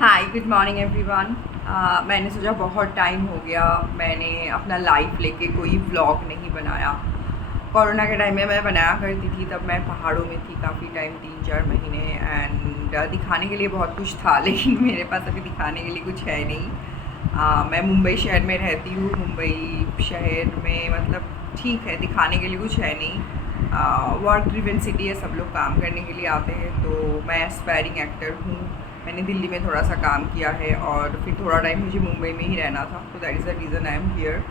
Hi good morning everyone. मैंने सोचा बहुत टाइम हो गया, मैंने अपना लाइफ लेके कोई व्लॉग नहीं बनाया। कोरोना के टाइम में मैं बनाया करती थी, तब मैं पहाड़ों में थी काफ़ी टाइम, 3-4 महीने। एंड दिखाने के लिए बहुत कुछ था लेकिन मेरे पास अभी दिखाने के लिए कुछ है नहीं। मैं मुंबई शहर में रहती हूँ। मुंबई शहर में मतलब ठीक है, दिखाने के लिए कुछ है नहीं। वर्क ड्रिवन सिटी है, सब लोग काम करने के लिए आते हैं। तो मैं एस्पायरिंग एक्टर हूँ। मैंने दिल्ली में थोड़ा सा काम किया है और फिर थोड़ा टाइम मुझे मुंबई में ही रहना था, तो that is the reason I am here.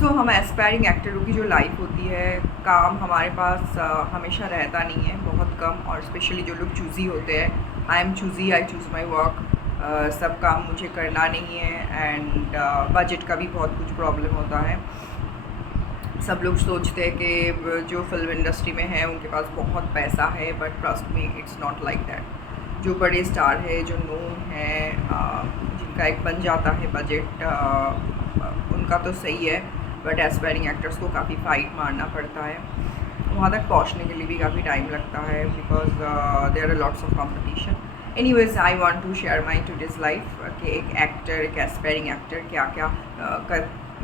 So हम एस्पायरिंग एक्टरों की जो लाइफ होती है, काम हमारे पास हमेशा रहता नहीं है, बहुत कम। और स्पेशली जो लोग चूज़ी होते हैं, I am choosy, I choose my work. सब काम मुझे करना नहीं है। एंड बजट का भी बहुत कुछ प्रॉब्लम होता है। सब लोग सोचते हैं कि जो फिल्म इंडस्ट्री में है उनके पास बहुत पैसा है, but trust me it's not like that. जो बड़े स्टार है, जो नोन है, जिनका एक बन जाता है बजट, उनका तो सही है। बट एस्पायरिंग एक्टर्स को काफ़ी फाइट मारना पड़ता है, वहाँ तक पहुँचने के लिए भी काफ़ी टाइम लगता है, because there are lots of competition. Anyways, I want to share my today's life कि एक एक्टर, एक एस्पायरिंग एक्टर क्या क्या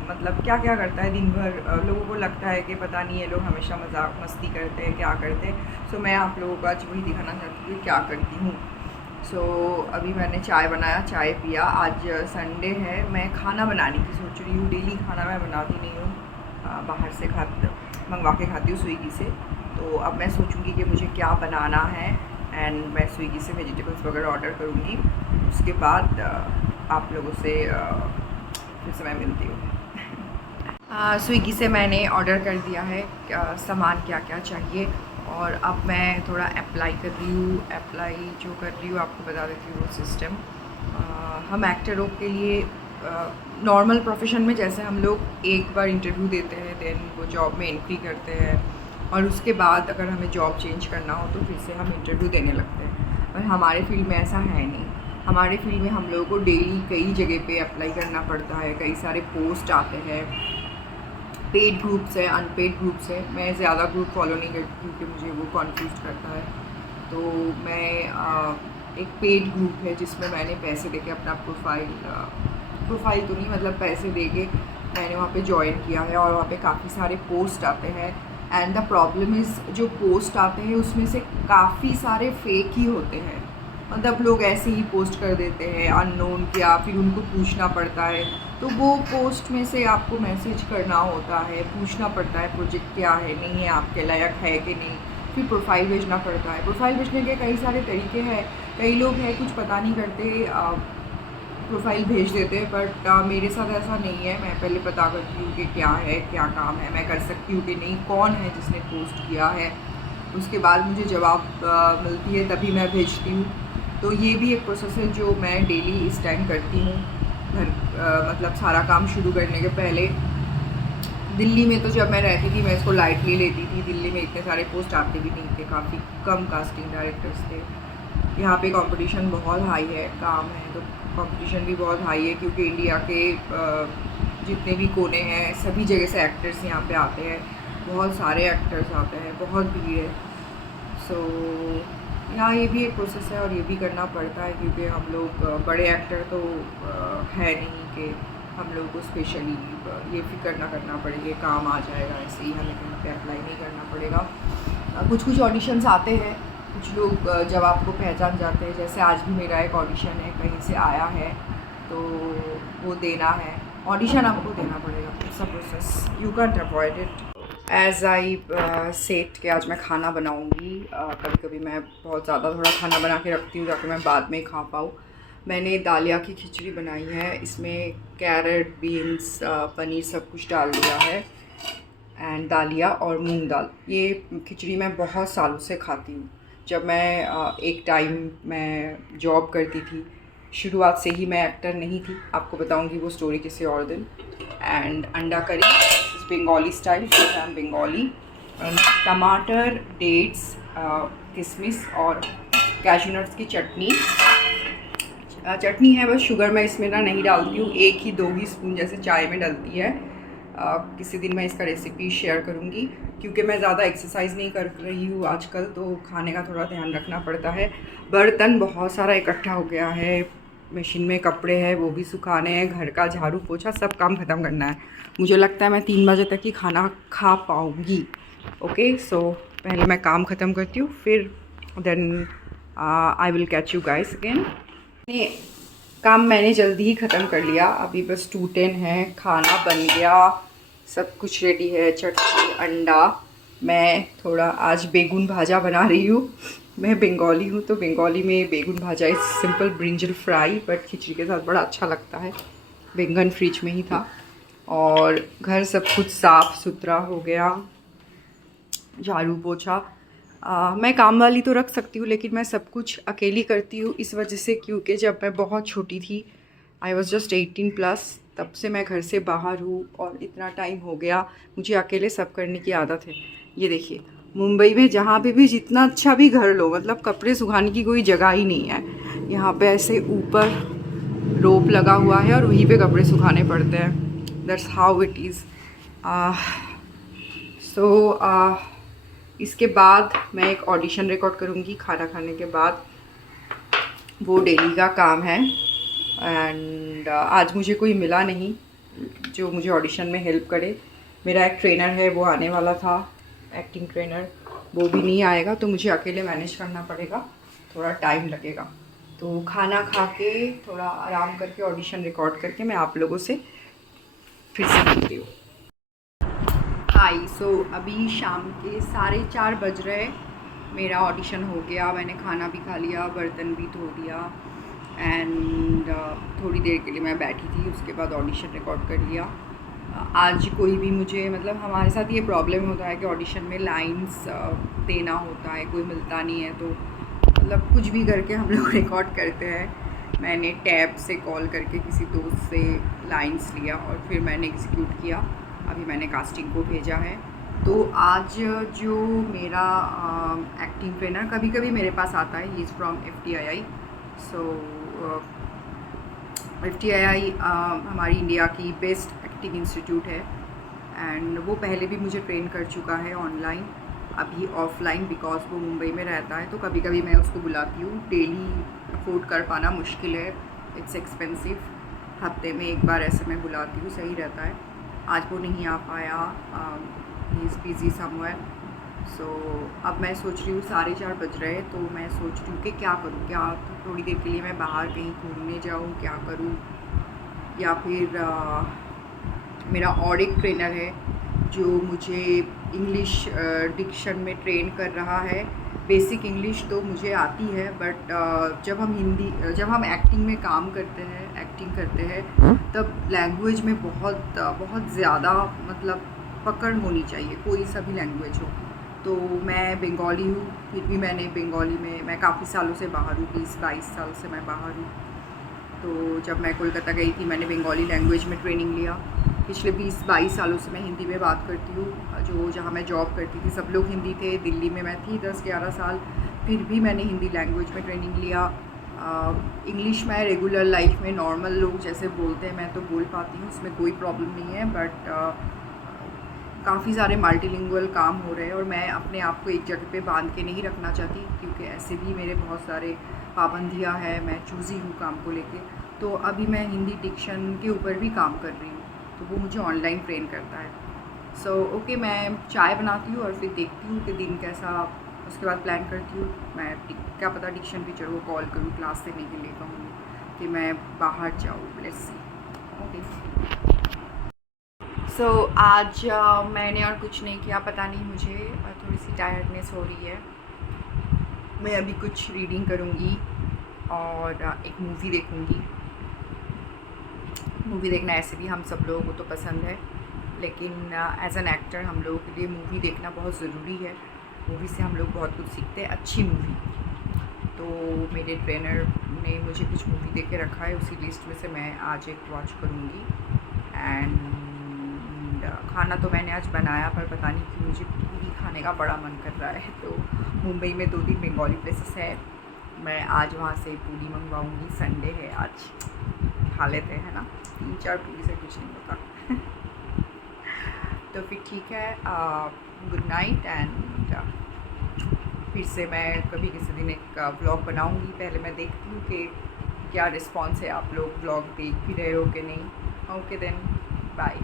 मतलब क्या क्या करता है दिन भर। लोगों को लगता है कि पता नहीं, ये लोग हमेशा मजाक मस्ती करते हैं, क्या करते हैं। सो मैं आप लोगों को आज वही दिखाना चाहती हूँ क्या करती हूँ। सो अभी मैंने चाय बनाया, चाय पिया। आज संडे है, मैं खाना बनाने की सोच रही हूँ। डेली खाना मैं बनाती नहीं हूँ, बाहर से मंगवा के खाती हूँ स्विगी से। तो अब मैं सोचूंगी कि मुझे क्या बनाना है, एंड मैं स्विगी से वेजिटेबल्स वगैरह ऑर्डर करूँगी। उसके बाद आप लोगों से फिर से मैं मिलती हूँ। स्विगी से मैंने ऑर्डर कर दिया है, सामान क्या क्या चाहिए। और अब मैं थोड़ा अप्लाई कर रही हूँ। अप्लाई जो कर रही हूँ आपको बता देती हूँ वो सिस्टम। हम एक्टरों के लिए नॉर्मल प्रोफेशन में जैसे हम लोग एक बार इंटरव्यू देते हैं, देन वो जॉब में एंट्री करते हैं, और उसके बाद अगर हमें जॉब चेंज करना हो तो फिर से हम इंटरव्यू देने लगते हैं। पर हमारे फील्ड में ऐसा है नहीं। हमारे फील्ड में हम लोगों को डेली कई जगह पे अप्लाई करना पड़ता है, कई सारे पोस्ट आते हैं। पेड ग्रुप्स है, अनपेड ग्रुप्स है। मैं ज़्यादा ग्रुप फॉलो नहीं करती क्योंकि मुझे वो कन्फ्यूज करता है। तो मैं एक पेड ग्रुप है जिसमें मैंने पैसे देके अपना प्रोफाइल तो नहीं, मतलब पैसे देके मैंने वहाँ पे ज्वाइन किया है। और वहाँ पे काफ़ी सारे पोस्ट आते हैं। एंड द प्रॉब्लम इज़, जो पोस्ट आते हैं उसमें से काफ़ी सारे फेक ही होते हैं। मतलब लोग ऐसे ही पोस्ट कर देते हैं अननोन क्या, फिर उनको पूछना पड़ता है। तो वो पोस्ट में से आपको मैसेज करना होता है, पूछना पड़ता है प्रोजेक्ट क्या है, नहीं है, आपके लायक है कि नहीं। फिर प्रोफाइल भेजना पड़ता है। प्रोफाइल भेजने के कई सारे तरीके हैं। कई लोग हैं कुछ पता नहीं करते, प्रोफाइल भेज देते हैं। बट मेरे साथ ऐसा नहीं है। मैं पहले पता करती हूँ कि क्या है, क्या काम है, मैं कर सकती हूँ कि नहीं, कौन है जिसने पोस्ट किया है। उसके बाद मुझे जवाब मिलती है, तभी मैं भेजती हूँ। तो ये भी एक प्रोसेस है जो मैं डेली इस टाइम करती हूँ। मतलब सारा काम शुरू करने के पहले। दिल्ली में तो जब मैं रहती थी मैं इसको लाइटली लेती थी। दिल्ली में इतने सारे पोस्ट आते भी नहीं थे, काफ़ी कम कास्टिंग डायरेक्टर्स थे। यहाँ पे कंपटीशन बहुत हाई है, काम है तो कंपटीशन भी बहुत हाई है, क्योंकि इंडिया के जितने भी कोने हैं सभी जगह से एक्टर्स यहाँ पे आते हैं। बहुत सारे एक्टर्स आते हैं, बहुत भीड़ है। सो यहाँ ये भी एक प्रोसेस है और ये भी करना पड़ता है, क्योंकि हम लोग बड़े एक्टर तो है नहीं कि हम लोग को स्पेशली ये फिक्र ना करना पड़े कि काम आ जाएगा, ऐसे ही हमें कहीं पे अप्लाई नहीं करना पड़ेगा। कुछ कुछ ऑडिशंस आते हैं, कुछ लोग जब आपको पहचान जाते हैं, जैसे आज भी मेरा एक ऑडिशन है, कहीं से आया है तो वो देना है। ऑडिशन आपको देना पड़ेगा, it's a process, you can't avoid it. As I set कि आज मैं खाना बनाऊंगी। कभी कभी मैं बहुत ज़्यादा थोड़ा खाना बना के रखती हूँ ताकि मैं बाद में खा पाऊँ। मैंने दालिया की खिचड़ी बनाई है, इसमें कैरेट, बीन्स, पनीर सब कुछ डाल दिया है। एंड दालिया और मूंग दाल, ये खिचड़ी मैं बहुत सालों से खाती हूँ। जब मैं एक टाइम मैं जॉब करती थी, शुरुआत से ही मैं एक्टर नहीं थी, आपको बताऊंगी वो स्टोरी किसी और दिन। एंड अंडा करी, Bengali style, I am Bengali. टमाटर, डेट्स, किशमिश और कैश्यू नट्स की चटनी। चटनी है, बस शुगर मैं इसमें ना नहीं डालती हूँ, एक ही 2 ही स्पून जैसे चाय में डलती है। किसी दिन मैं इसका रेसिपी शेयर करूँगी, क्योंकि मैं ज़्यादा एक्सरसाइज नहीं कर रही हूँ आजकल, तो खाने का थोड़ा ध्यान रखना पड़ता है। बर्तन बहुत सारा इकट्ठा हो गया है, मशीन में कपड़े हैं वो भी सुखाने हैं, घर का झाड़ू पोछा सब काम ख़त्म करना है। मुझे लगता है मैं 3 बजे तक ही खाना खा पाऊँगी। ओके, सो पहले मैं काम ख़त्म करती हूँ, फिर then I will catch you guys again. काम मैंने जल्दी ही ख़त्म कर लिया, अभी बस 2:10 है, खाना बन गया, सब कुछ रेडी है, चटनी, अंडा। मैं थोड़ा आज बेगुन भाजा बना रही हूँ। मैं बंगाली हूँ तो बंगाली में begun bhaja is simple brinjal fry, but khichdi के साथ बड़ा अच्छा लगता है। बैंगन फ्रिज में ही था और घर सब कुछ साफ़ सुथरा हो गया, झाड़ू पोछा। मैं काम वाली तो रख सकती हूँ लेकिन मैं सब कुछ अकेली करती हूँ इस वजह से, क्योंकि जब मैं बहुत छोटी थी, आई वॉज जस्ट 18+, तब से मैं घर से बाहर हूँ और इतना टाइम हो गया मुझे अकेले सब करने की आदत है। ये देखिए, मुंबई में जहाँ पे भी जितना अच्छा भी घर लो, मतलब कपड़े सुखाने की कोई जगह ही नहीं है। यहाँ पे ऐसे ऊपर रोप लगा हुआ है और वहीं पे कपड़े सुखाने पड़ते हैं। That's how it is. So इसके बाद मैं एक ऑडिशन रिकॉर्ड करूँगी खाना खाने के बाद, वो डेली का काम है। एंड आज मुझे कोई मिला नहीं जो मुझे ऑडिशन में हेल्प करे। मेरा एक ट्रेनर है वो आने वाला था, एक्टिंग ट्रेनर, वो भी नहीं आएगा तो मुझे अकेले मैनेज करना पड़ेगा, थोड़ा टाइम लगेगा। तो खाना खा के थोड़ा आराम करके ऑडिशन रिकॉर्ड करके मैं आप लोगों से फिर से मिलती हूँ। हाय, सो अभी शाम के 4:30 बज रहे, मेरा ऑडिशन हो गया, मैंने खाना भी खा लिया, बर्तन भी धो दिया एंड थोड़ी देर के लिए मैं बैठी थी, उसके बाद ऑडिशन रिकॉर्ड कर लिया। आज कोई भी मुझे, मतलब हमारे साथ ये प्रॉब्लम होता है कि ऑडिशन में लाइंस देना होता है, कोई मिलता नहीं है, तो मतलब कुछ भी करके हम लोग रिकॉर्ड करते हैं। मैंने टैब से कॉल करके किसी दोस्त से लाइंस लिया और फिर मैंने एग्जीक्यूट किया। अभी मैंने कास्टिंग को भेजा है। तो आज जो मेरा एक्टिंग ट्रेनर कभी कभी मेरे पास आता है, he is from FTII। So FTII हमारी इंडिया की बेस्ट एक्टिंग इंस्टीट्यूट है एंड वो पहले भी मुझे ट्रेन कर चुका है ऑनलाइन, अभी ऑफलाइन, बिकॉज वो मुंबई में रहता है तो कभी कभी मैं उसको बुलाती हूँ। डेली अफोर्ड कर पाना मुश्किल है, इट्स एक्सपेंसिव। हफ्ते में एक बार ऐसे मैं बुलाती हूँ, सही रहता है। आज वो नहीं आ पाया, ही इज़ बिज़ी समवेयर। सो अब मैं सोच रही हूँ 4:30 बज रहे, तो मैं सोच रही हूँ कि क्या करूँ, क्या थोड़ी देर के लिए मैं बाहर कहीं घूमने जाऊँ, क्या करूँ, या फिर मेरा और एक ट्रेनर है जो मुझे इंग्लिश डिक्शन में ट्रेन कर रहा है। बेसिक इंग्लिश तो मुझे आती है, बट जब हम एक्टिंग में काम करते हैं, एक्टिंग करते हैं, तब लैंग्वेज में बहुत ज़्यादा मतलब पकड़ होनी चाहिए, कोई सा भी लैंग्वेज हो। तो मैं बंगाली हूँ, फिर भी मैंने बंगाली में, मैं काफ़ी सालों से बाहर हूँ, 20-22 साल से मैं बाहर हूँ। तो जब मैं कोलकाता गई थी मैंने बंगाली लैंग्वेज में ट्रेनिंग लिया। पिछले 20-22 सालों से मैं हिंदी में बात करती हूँ। जहाँ मैं जॉब करती थी सब लोग हिंदी थे, दिल्ली में मैं थी 10-11 साल, फिर भी मैंने हिंदी लैंग्वेज में ट्रेनिंग लिया। इंग्लिश मैं रेगुलर लाइफ में नॉर्मल लोग जैसे बोलते हैं मैं तो बोल पाती हूँ, उसमें कोई प्रॉब्लम नहीं है, बट काफ़ी सारे मल्टीलिंगुअल काम हो रहे हैं और मैं अपने आप को एक जगह पे बांध के नहीं रखना चाहती, क्योंकि ऐसे भी मेरे बहुत सारे पाबंदियाँ हैं, मैं चूज़ी हूँ काम को लेके। तो अभी मैं हिंदी डिक्शन के ऊपर भी काम कर रही हूँ, तो वो मुझे ऑनलाइन ट्रेन करता है। सो ओके, मैं चाय बनाती हूँ और फिर देखती हूँ कि दिन कैसा, उसके बाद प्लान करती हूँ। मैं क्या पता डिक्शन टीचर को कॉल करूँ, क्लास लेने के लिए कहूँ कि मैं बाहर जाऊँ, लेट्स सी। ओके, सो आज मैंने और कुछ नहीं किया, पता नहीं, मुझे थोड़ी सी टायर्डनेस हो रही है। मैं अभी कुछ रीडिंग करूँगी और एक मूवी देखूँगी। मूवी देखना ऐसे भी हम सब लोगों को तो पसंद है, लेकिन एज एन एक्टर हम लोगों के लिए मूवी देखना बहुत ज़रूरी है। मूवी से हम लोग बहुत कुछ सीखते हैं, अच्छी मूवी। तो मेरे ट्रेनर ने मुझे कुछ मूवी दे के रखा है, उसी लिस्ट में से मैं आज एक वॉच करूँगी। एंड खाना तो मैंने आज बनाया, पर पता नहीं कि मुझे पूरी खाने का बड़ा मन कर रहा है। तो मुंबई में 2-3 बंगाली प्लेसेस है, मैं आज वहाँ से पूरी मंगवाऊँगी, संडे है आज, खा लेते हैं ना, 3-4 पूरी से कुछ नहीं होता। तो फिर ठीक है, गुड नाइट। एंड फिर से मैं कभी किसी दिन एक व्लॉग बनाऊँगी। पहले मैं देखती हूँ कि क्या रिस्पॉन्स है, आप लोग ब्लॉग देख भी रहे हो कि नहीं। Okay then, bye.